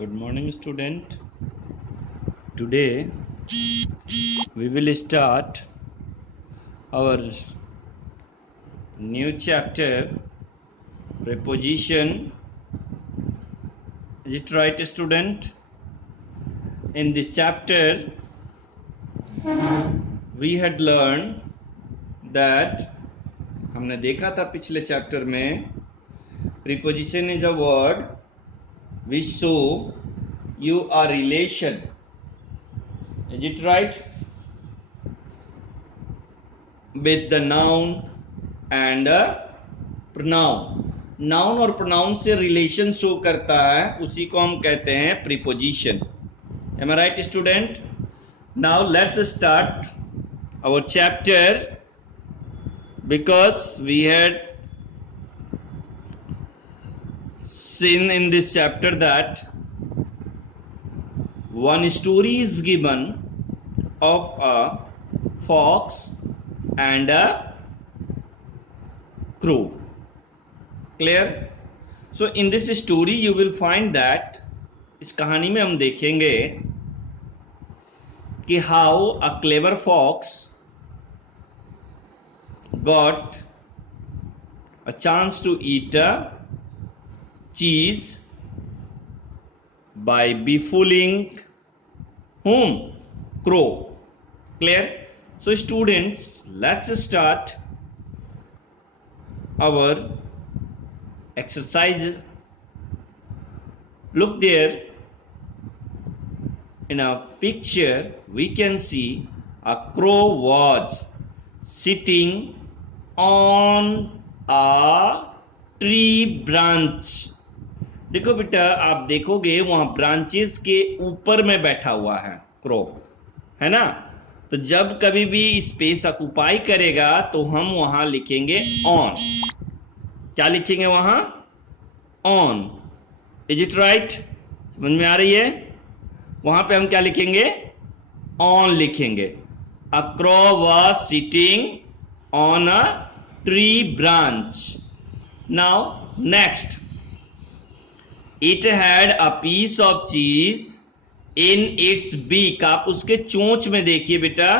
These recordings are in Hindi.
Good morning, student. Today we will start our new chapter, preposition. Is it right, student? In this chapter, we had learned that हमने देखा था पिछले चैप्टर में preposition is a word which show you a relation. Is it right? With the noun and a pronoun. Noun और pronoun से relation show करता है, उसी को हम कहते हैं preposition. Am I right, student? Now let's start our chapter, because we had seen in this chapter that one story is given of a fox and a crow. Clear? So in this story you will find that इस कहानी में हम देखेंगे कि how a clever fox got a chance to eat a cheese by befooling whom? Crow. Clear? So students, let's start our exercise. Look there, in a picture we can see a crow was sitting on a tree branch. देखो बेटा, आप देखोगे वहां ब्रांचेस के ऊपर में बैठा हुआ है क्रो, है ना। तो जब कभी भी स्पेस ऑक्युपाई करेगा तो हम वहां लिखेंगे ऑन। क्या लिखेंगे वहां? ऑन। Is it right? समझ में आ रही है? वहां पे हम क्या लिखेंगे? ऑन लिखेंगे। A crow was sitting on a tree branch. Now next, It had a piece of cheese in its beak. आप उसके चोंच में देखिए बेटा,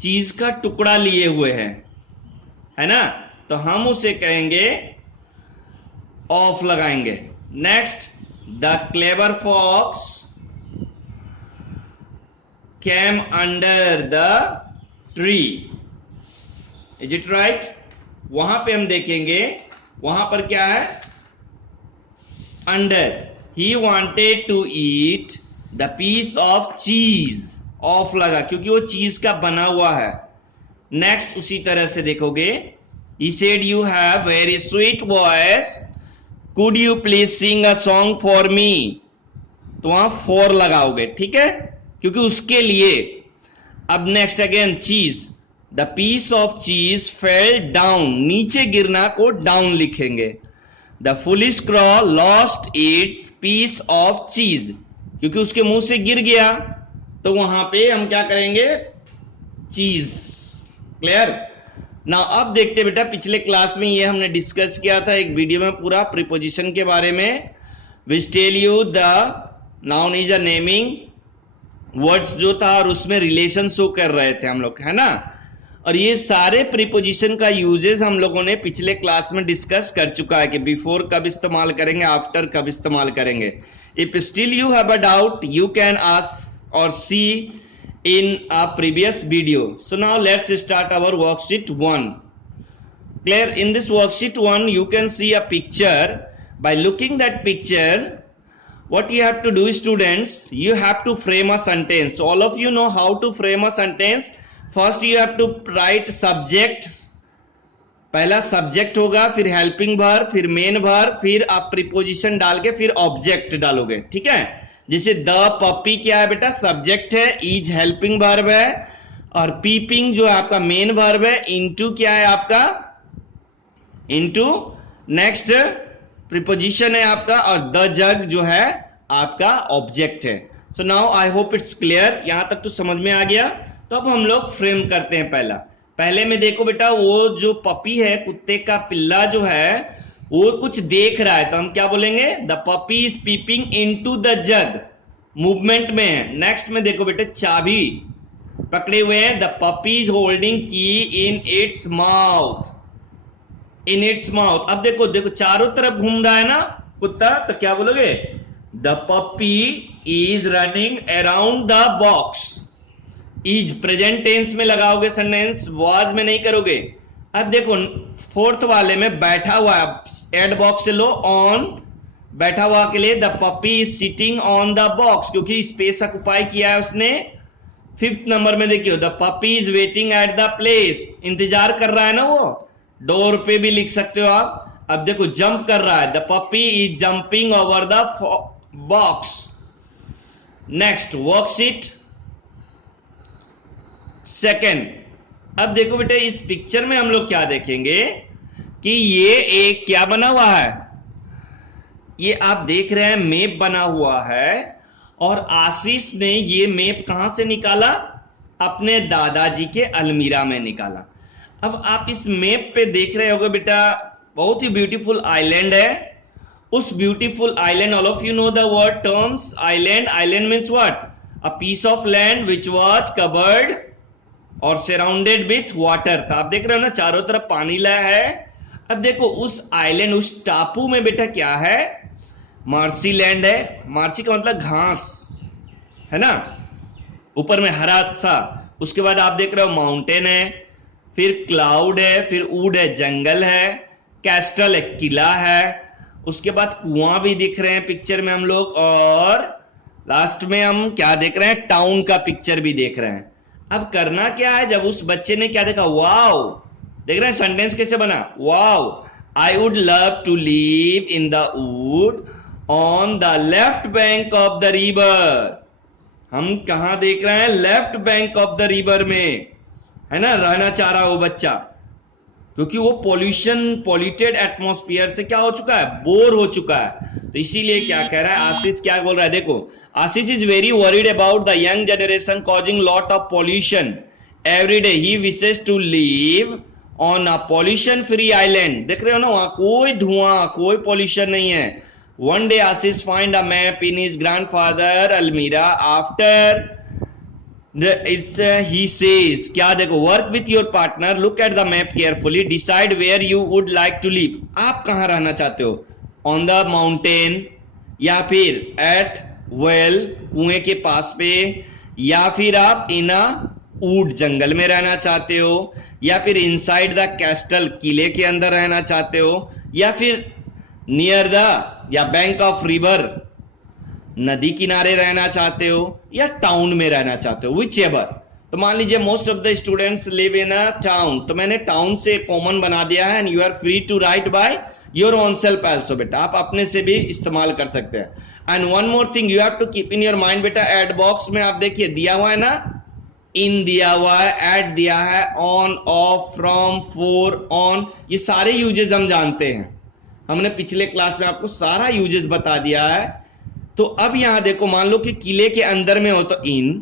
चीज का टुकड़ा लिए हुए हैं, है ना। तो हम उसे कहेंगे ऑफ लगाएंगे। Next, the clever fox came under the tree. Is it right? वहां पे हम देखेंगे, वहां पर क्या है? Under. He wanted to eat the piece of cheese. Off लगा क्योंकि वो चीज का बना हुआ है। नेक्स्ट उसी तरह से देखोगे, he said you have very sweet voice, could you please sing a song for me? तो वहां for लगाओगे, ठीक है, क्योंकि उसके लिए। अब next again cheese, the piece of cheese fell down, नीचे गिरना को डाउन लिखेंगे। The foolish crow lost its piece of cheese, क्योंकि उसके मुंह से गिर गया, तो वहां पे हम क्या करेंगे? चीज। क्लियर? ना अब देखते बेटा, पिछले क्लास में ये हमने डिस्कस किया था एक वीडियो में पूरा प्रीपोजिशन के बारे में। Which tell you the noun is a naming words जो था, और उसमें रिलेशन शो कर रहे थे हम लोग, है ना। और ये सारे प्रीपोजिशन का यूजेस हम लोगों ने पिछले क्लास में डिस्कस कर चुका है कि बिफोर कब इस्तेमाल करेंगे, आफ्टर कब इस्तेमाल करेंगे। If still you have a doubt, you can ask or see in a previous video. So now let's start our worksheet 1. Clear? In this worksheet 1 you can see a picture. By looking that picture, what you have to do, students, you have to frame a sentence. All of you know how to frame a sentence. First you have to write subject. पहला सब्जेक्ट होगा, फिर हेल्पिंग वर्ब, फिर मेन वर्ब, फिर आप प्रीपोजिशन डाल के फिर ऑब्जेक्ट डालोगे, ठीक है। जैसे द पपी क्या है बेटा? सब्जेक्ट है। इज हेल्पिंग वर्ब है, और पीपिंग जो है आपका मेन वर्ब है। इनटू क्या है आपका? इनटू नेक्स्ट प्रीपोजिशन है आपका, और द जग जो है आपका ऑब्जेक्ट है। So now I hope it's clear. यहां तक तो समझ में आ गया। तो अब हम लोग फ्रेम करते हैं। पहले में देखो बेटा, वो जो पपी है, कुत्ते का पिल्ला जो है, वो कुछ देख रहा है तो हम क्या बोलेंगे, the puppy is peeping into the jug, movement में है। नेक्स्ट में देखो बेटे, चाबी पकड़े हुए हैं, द पपी इज होल्डिंग की in its mouth, in its mouth. अब देखो देखो चारों तरफ घूम रहा है ना कुत्ता, तो क्या बोलोगे, the puppy is running around the box. Is present tense में लगाओगे सेंटेंस, वाज में नहीं करोगे। अब देखो फोर्थ वाले में बैठा हुआ है, एड बॉक्स से लो ऑन, बैठा हुआ के लिए the puppy is sitting on the box, क्योंकि स्पेस ऑक्युपाई किया है उसने। फिफ्थ नंबर में देखियो, the puppy is waiting at the place, इंतजार कर रहा है ना वो, डोर पे भी लिख सकते हो आप। अब देखो जंप कर रहा है, the puppy is jumping over the box. Next worksheet second. अब देखो बेटे इस पिक्चर में हम लोग क्या देखेंगे कि ये एक क्या बना हुआ है, ये आप देख रहे हैं मैप बना हुआ है, और आशीष ने ये मैप कहां से निकाला, अपने दादाजी के अलमीरा में निकाला। अब आप इस मैप पे देख रहे होगे बेटा, बहुत ही ब्यूटीफुल आइलैंड है। उस beautiful island, all of you know the word terms island. Island means what, a piece of land which was covered और सराउंडेड विथ वाटर। तो आप देख रहे हो ना चारों तरफ पानी लय है। अब देखो उस आइलैंड, उस टापू में बेटा क्या है, मार्सी लैंड है। मार्सी का मतलब घास है ना, ऊपर में हरा सा। उसके बाद आप देख रहे हो माउंटेन है, फिर क्लाउड है, फिर वुड है, जंगल है, कैस्टल है, किला है। उसके बाद कुआं भी दिख रहे हैं पिक्चर में हम लोग, और लास्ट में हम क्या देख रहे हैं, टाउन का पिक्चर भी देख रहे हैं। अब करना क्या है, जब उस बच्चे ने क्या देखा, वाओ, देख रहे हैं सेंटेंस कैसे बना, wow I would love to live in the wood on the left bank of the river. हम कहां देख रहे हैं, left bank of the river में, है ना, रहना चाह रहा वो बच्चा, क्योंकि वो पॉल्यूटेड एटमॉस्फेयर से क्या हो चुका है, बोर हो चुका है। तो इसीलिए क्या कह रहा है आशीष, क्या बोल रहा है, देखो Ashish is very worried about the young generation causing lot of pollution every day, he wishes to live on a pollution free island. देख रहे हो ना, वहां कोई धुआं, कोई पॉल्यूशन नहीं है। One day Ashish find a map in his grandfather अलमीरा आफ्टर he says, क्या देखो, work with your partner, look at the map carefully, decide where you would like to live. आप कहां रहना चाहते हो, ऑन द माउंटेन, या फिर एट वेल, कुएं के पास पे, या फिर आप इन अ वुड, जंगल में रहना चाहते हो, या फिर इनसाइड द कैस्टल, किले के अंदर रहना चाहते हो, या फिर नियर द या बैंक ऑफ रिवर, नदी किनारे रहना चाहते हो, या टाउन में रहना चाहते हो, विच एवर। तो मान लीजिए most of the students live in a town, तो मैंने टाउन से कॉमन बना दिया है, and you are free to write by your own self also. बेटा आप अपने से भी इस्तेमाल कर सकते हैं। And one more thing you have to keep in your mind बेटा, एड बॉक्स में आप देखिए दिया हुआ है ना, इन दिया हुआ है, एड दिया है, on, of, from, for, on, ये सारे यूजेस हम जानते हैं, हमने पिछले क्लास में आपको सारा यूजेस बता दिया है। तो अब यहां देखो, मान लो कि किले के अंदर में हो तो इन,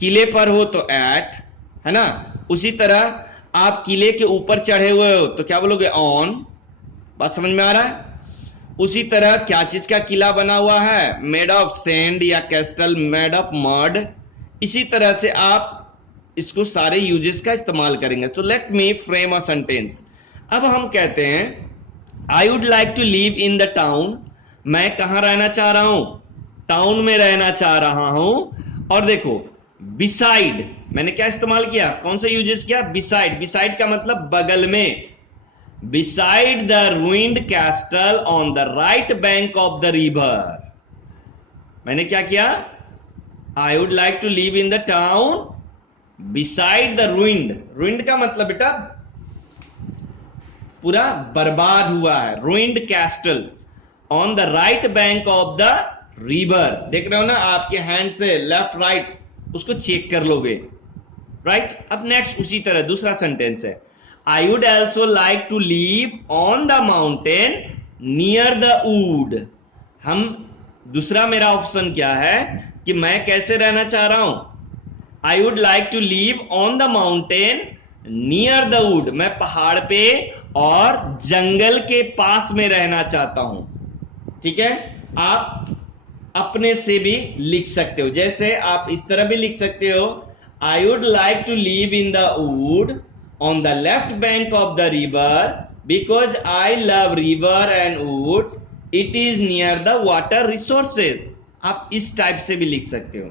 किले पर हो तो एट, है ना। उसी तरह आप किले के ऊपर चढ़े हुए हो तो क्या बोलोगे, ऑन। बात समझ में आ रहा है। उसी तरह क्या चीज का किला बना हुआ है, मेड ऑफ सैंड, या कैस्टल मेड ऑफ मड। इसी तरह से आप इसको सारे यूजेस का इस्तेमाल करेंगे। तो let me frame a sentence. अब हम कहते हैं I would like to live in the town, मैं कहां रहना चाह रहा हूं, टाउन में रहना चाह रहा हूं। और देखो बिसाइड, मैंने क्या इस्तेमाल किया, कौन सा यूजेस किया, बिसाइड। बिसाइड का मतलब बगल में, beside the ruined castle on the right bank of the river. मैंने क्या किया, I would like to live in the town beside the ruined का मतलब बेटा पूरा बर्बाद हुआ है, ruined castle on the right bank of the river. देख रहे हो ना, आपके हैंड से लेफ्ट राइट उसको चेक कर लोगे, राइट। अब नेक्स्ट उसी तरह दूसरा सेंटेंस है, I would also like to live on the mountain near the wood. हम दूसरा मेरा ऑप्शन क्या है कि मैं कैसे रहना चाह रहा हूं, I would like to live on the mountain near the wood, मैं पहाड़ पे और जंगल के पास में रहना चाहता हूं। ठीक है, आप अपने से भी लिख सकते हो, जैसे आप इस तरह भी लिख सकते हो, I would like to live in the wood on the left bank of the river because I love river and woods, it is near the water resources. आप इस टाइप से भी लिख सकते हो,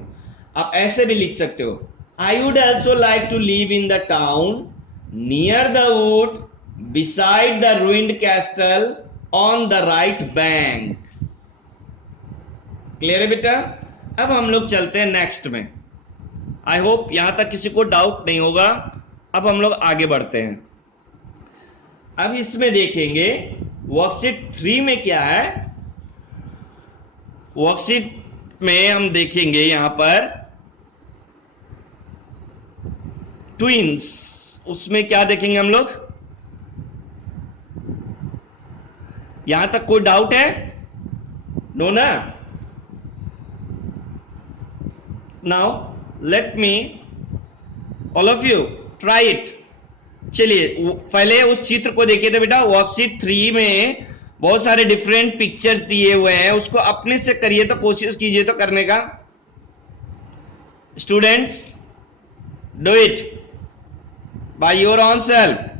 आप ऐसे भी लिख सकते हो, I would also like to live in the town near the wood beside the ruined castle on the right bank। Clear है बेटा? अब हम लोग चलते हैं नेक्स्ट में। आई होप यहां तक किसी को डाउट नहीं होगा। अब हम लोग आगे बढ़ते हैं। अब इसमें देखेंगे वर्कशीट 3 में क्या है। वर्कशीट में हम देखेंगे यहां पर ट्विंस, उसमें क्या देखेंगे हम लोग। यहां तक कोई डाउट है? नो ना? Now let me all of you try it. चलिए पहले उस चित्र को देखिए तो बेटा वर्कशीट 3 में बहुत सारे डिफरेंट पिक्चर्स दिए हुए हैं, उसको अपने से करिए तो कोशिश कीजिए तो करने का। Students do it by your own self,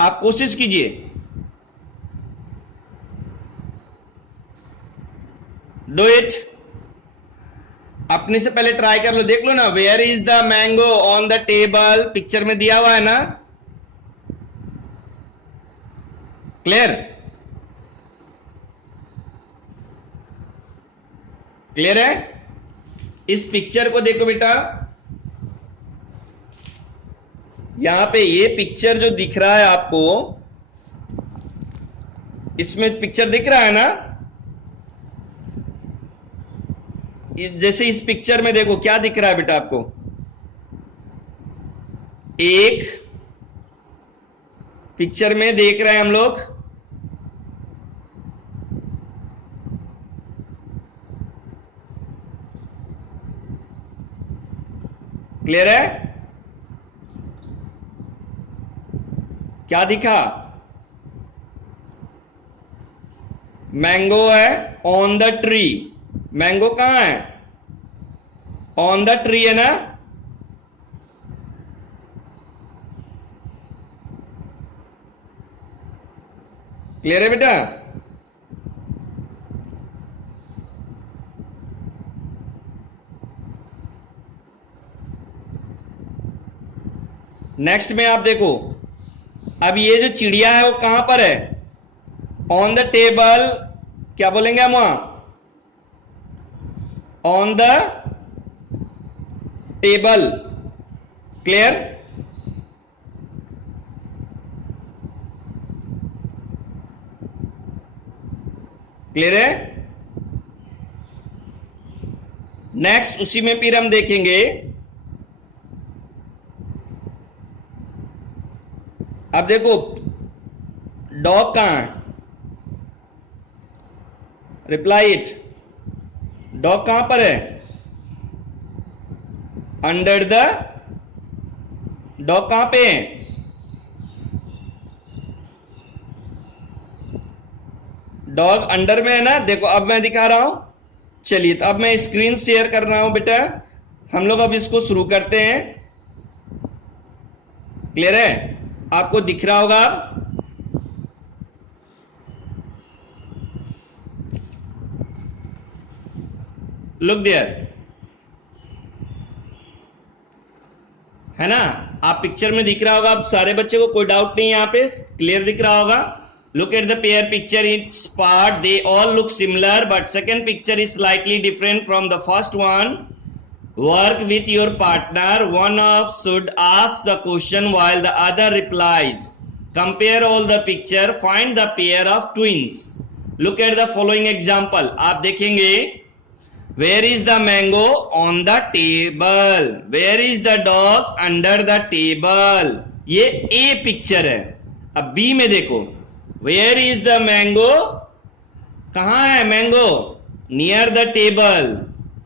आप कोशिश कीजिए। डू इट, अपने से पहले ट्राई कर लो, देख लो ना। Where is the mango on the table, picture में दिया हुआ है ना। क्लियर? क्लियर है? इस पिक्चर को देखो बेटा, यहां पे ये पिक्चर जो दिख रहा है आपको, इसमें पिक्चर दिख रहा है ना। जैसे इस पिक्चर में देखो क्या दिख रहा है बेटा आपको, एक पिक्चर में देख रहे हैं हम लोग क्लियर है? क्या दिखा? मैंगो है ऑन द ट्री। मैंगो कहां है? ऑन द ट्री है ना। क्लियर है बेटा? नेक्स्ट में आप देखो, अब ये जो चिड़िया है वो कहां पर है? ऑन द टेबल, क्या बोलेंगे हम वहां? On the table. Clear? Clear है? नेक्स्ट उसी में फिर हम देखेंगे, अब देखो डॉग कहां है? रिप्लाई इट, डॉग कहां पर है? अंडर द, डॉग कहां पे है? डॉग अंडर में है ना। देखो अब मैं दिखा रहा हूं। चलिए तो अब मैं स्क्रीन शेयर कर रहा हूं बेटा, हम लोग अब इसको शुरू करते हैं। क्लियर है? आपको दिख रहा होगा। लुक देयर, है ना। आप पिक्चर में दिख रहा होगा, आप सारे बच्चे को कोई डाउट नहीं है, यहां पे क्लियर दिख रहा होगा। Look at the pair picture, each part they all look similar but second picture is slightly different from the first one. Work with your partner, one of should ask the question while the other replies. Compare all the picture, find the pair of twins. Look at the following example. आप देखेंगे, where is the mango on the table, where is the dog under the table. ये A पिक्चर है। अब B में देखो, वेयर इज द मैंगो, कहां है mango? Near the table.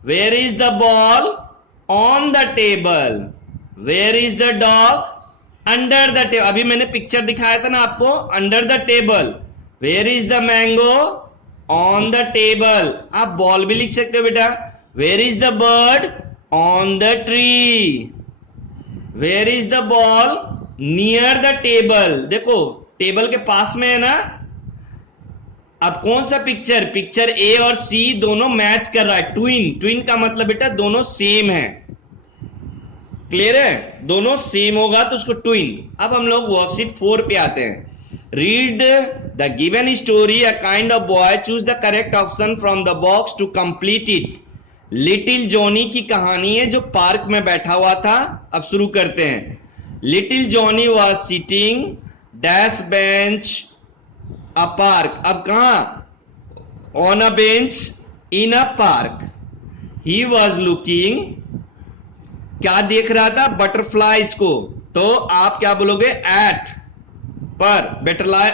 Where is the ball? On the table. Where is the dog? Under the table, अभी मैंने पिक्चर दिखाया था ना आपको, under the table. Where is the mango, on the table. आप बॉल भी लिख सकते हो बेटा। Where is the bird, on the tree. Where is the ball, near the table. देखो टेबल के पास में है ना। अब कौन सा पिक्चर, पिक्चर ए और सी दोनों मैच कर रहा है। ट्विन, ट्विन का मतलब बेटा दोनों सेम है। क्लियर है, दोनों सेम होगा तो उसको ट्विन। अब हम लोग वर्कशीट 4 पे आते हैं। Read the given story, a kind of boy, choose the correct option from the box to complete it. Little Johnny की कहानी है जो पार्क में बैठा हुआ था। अब शुरू करते हैं। Little Johnny was sitting dash bench a park. अब कहा, on a bench in a park. He was looking, क्या देख रहा था, बटरफ्लाइज को। तो आप क्या बोलोगे, एट पर butterfly.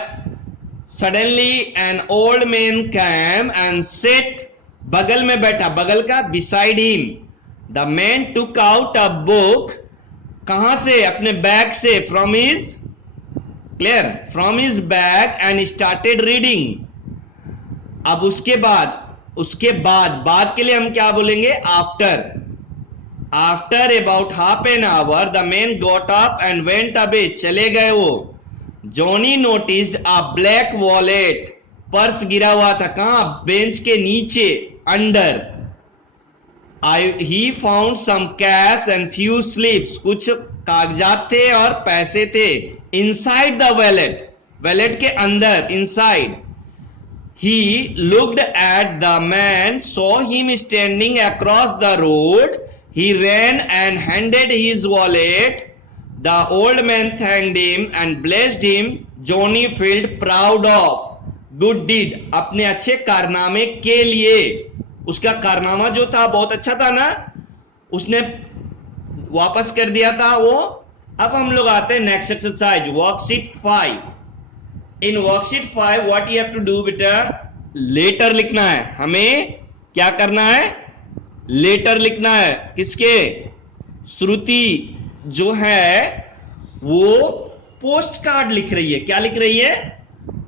Suddenly an old man came and sat, बगल में बैठा, बगल का beside him. The man took out a book, कहां से, अपने बैग से, from his, clear, from his bag and started reading. अब उसके बाद बाद के लिए हम क्या बोलेंगे, after. After about half an hour the man got up and went away, चले गए वो। Johnny noticed a black wallet, purse गिरा हुआ था, कहां, बेंच के नीचे, under. He found some cash and few slips, कुछ कागजात थे और पैसे थे। इनसाइड द वॉलेट, वॉलेट के अंदर, inside. He looked at the man, saw him standing across the road. He ran and handed his wallet. The old man thanked him and blessed him. Johnny felt proud of good deed, अपने अच्छे कारनामे के लिए। उसका कारनामा जो था बहुत अच्छा था ना, उसने वापस कर दिया था वो। अब हम लोग आते हैं next exercise, worksheet 5। In worksheet 5 what you have to do बेटा, लेटर लिखना है। हमें क्या करना है, लेटर लिखना है। किसके, श्रुति जो है वो पोस्ट कार्ड लिख रही है। क्या लिख रही है,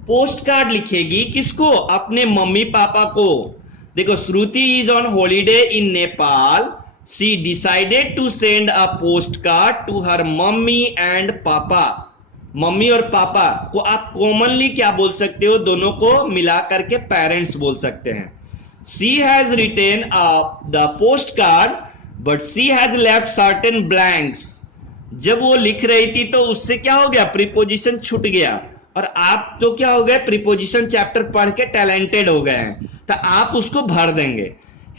पोस्ट कार्ड लिखेगी। किसको, अपने मम्मी पापा को। देखो, Shruti is on holiday in Nepal. She decided to send a post card to her mummy and papa. Mummy और पापा को आप कॉमनली क्या बोल सकते हो, दोनों को मिला करके पेरेंट्स बोल सकते हैं। She has retain the post card but she has left certain blanks. जब वो लिख रही थी तो उससे क्या हो गया, प्रीपोजिशन छूट गया। और आप तो क्या हो गए, प्रीपोजिशन चैप्टर पढ़ के टैलेंटेड हो गए हैं, तो आप उसको भर देंगे।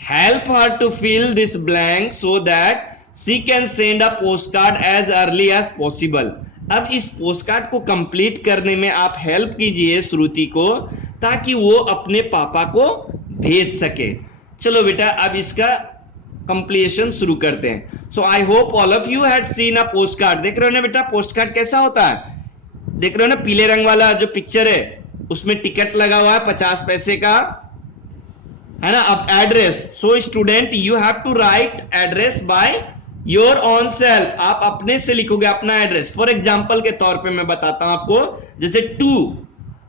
Help her to fill this blank so that she can send a post card as early as possible. अब इस पोस्टकार्ड को कंप्लीट करने में आप हेल्प कीजिए श्रुति को, ताकि वो अपने पापा को भेज सके। चलो बेटा, अब इसका कंप्लीशन शुरू करते हैं। So I hope all of you had seen a postcard. देख रहे हो ना बेटा, पोस्टकार्ड कैसा होता है, देख रहे हो ना, पीले रंग वाला जो पिक्चर है उसमें टिकट लगा हुआ है 50 पैसे का, है ना। अब address, so student you have to write address by your own self. आप अपने से लिखोगे अपना एड्रेस। फॉर एग्जाम्पल के तौर पे मैं बताता हूं आपको, जैसे टू,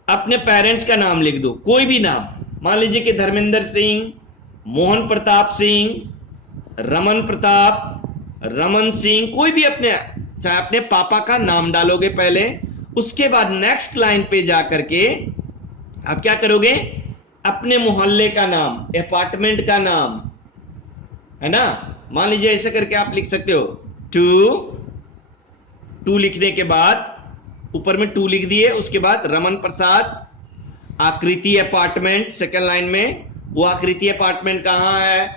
अपने पेरेंट्स का नाम लिख दो, कोई भी नाम। मान लीजिए कि धर्मेंद्र सिंह, मोहन प्रताप सिंह, रमन प्रताप, रमन सिंह, कोई भी अपने, चाहे अपने पापा का नाम डालोगे पहले। उसके बाद नेक्स्ट लाइन पे जाकर के आप क्या करोगे, अपने मोहल्ले का नाम, अपार्टमेंट का नाम, है ना। मान लीजिए ऐसे करके आप लिख सकते हो, टू लिखने के बाद ऊपर में 2 लिख दिए। उसके बाद रमन प्रसाद, आकृति अपार्टमेंट, सेकंड लाइन में। वो आकृति अपार्टमेंट कहां है,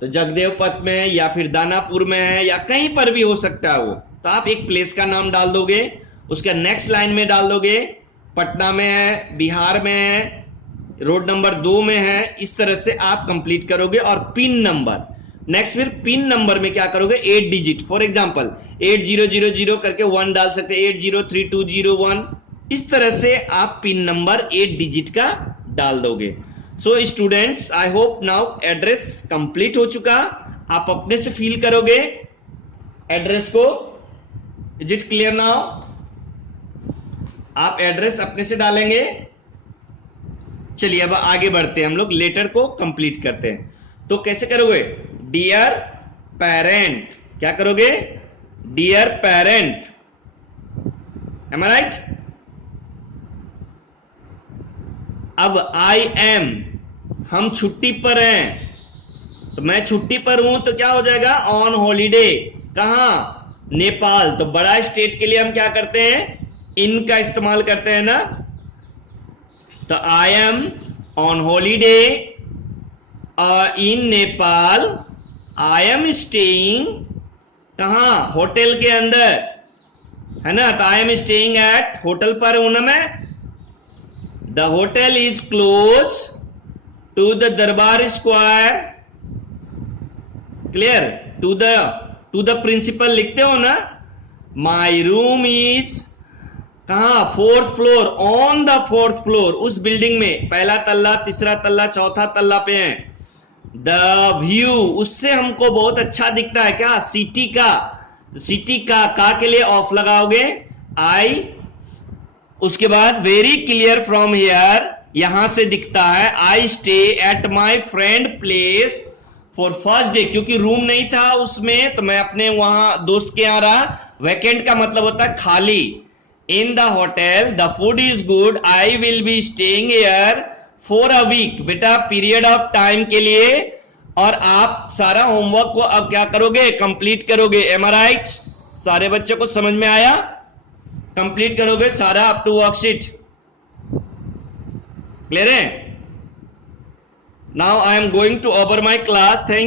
तो जगदेव पथ में है या फिर दानापुर में है या कहीं पर भी हो सकता है वो। तो आप एक प्लेस का नाम डाल दोगे। उसका नेक्स्ट लाइन में डाल दोगे, पटना में है, बिहार में है, रोड नंबर 2 में है। इस तरह से आप कंप्लीट करोगे। और पिन नंबर, नेक्स्ट फिर पिन नंबर में क्या करोगे, 8 डिजिट। फॉर एग्जांपल 8000 करके 1 डाल सकते हैं, 803201। इस तरह से आप पिन नंबर 8 डिजिट का डाल दोगे। So students, I hope now address complete हो चुका। आप अपने से फील करोगे एड्रेस को। Is it clear now? आप एड्रेस अपने से डालेंगे। चलिए अब आगे बढ़ते हैं, हम लोग लेटर को कंप्लीट करते हैं। तो कैसे करोगे? डियर पेरेंट, क्या करोगे? डियर पेरेंट, एम आई राइट? अब आई एम, हम छुट्टी पर हैं, तो मैं छुट्टी पर हूं तो क्या हो जाएगा? On holiday. कहां? नेपाल। तो बड़ा स्टेट के लिए हम क्या करते हैं? इन का इस्तेमाल करते हैं ना। तो I am on holiday in Nepal, I am staying, कहां? होटल के अंदर, है ना। तो I am staying at, hotel पर हूं ना मैं। The hotel is close to the Durbar square, clear? To the principal लिखते हो ना। माई रूम इज, कहां? Fourth floor, on the fourth floor, उस बिल्डिंग में, पहला तल्ला, तीसरा तल्ला, चौथा तल्ला पे है। द व्यू, उससे हमको बहुत अच्छा दिखता है, क्या? सिटी का। सिटी का के लिए ऑफ लगाओगे, आई। उसके बाद वेरी क्लियर फ्रॉम हियर, यहां से दिखता है। I stay at my friend place for first day, क्योंकि रूम नहीं था उसमें, तो मैं अपने वहां दोस्त के यहां रहा। वैकेंट का मतलब होता है खाली। In the hotel the food is good, I will be staying here for a week, बेटा पीरियड ऑफ टाइम के लिए। और आप सारा होमवर्क को अब क्या करोगे? कंप्लीट करोगे, एम आई राइट? सारे बच्चों को समझ में आया? कंप्लीट करोगे सारा अप टू वर्कशीट, क्लियर है? Now I am going to over my class. Thank